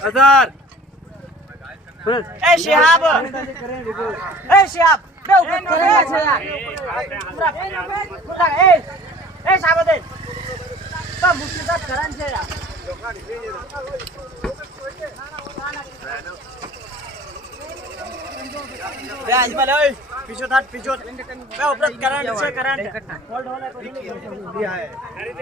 हजार ए शिहाब बे ऊपर करे છે યાર પૂરા એ સાબદે તો મુસ્લિમ કરણ છે યાર બે આજમાં લે પીછો થાટ પીછો બે ઉપર કરંટ છે કરંટ હોલ્ડ હોલે દિયા હે અરે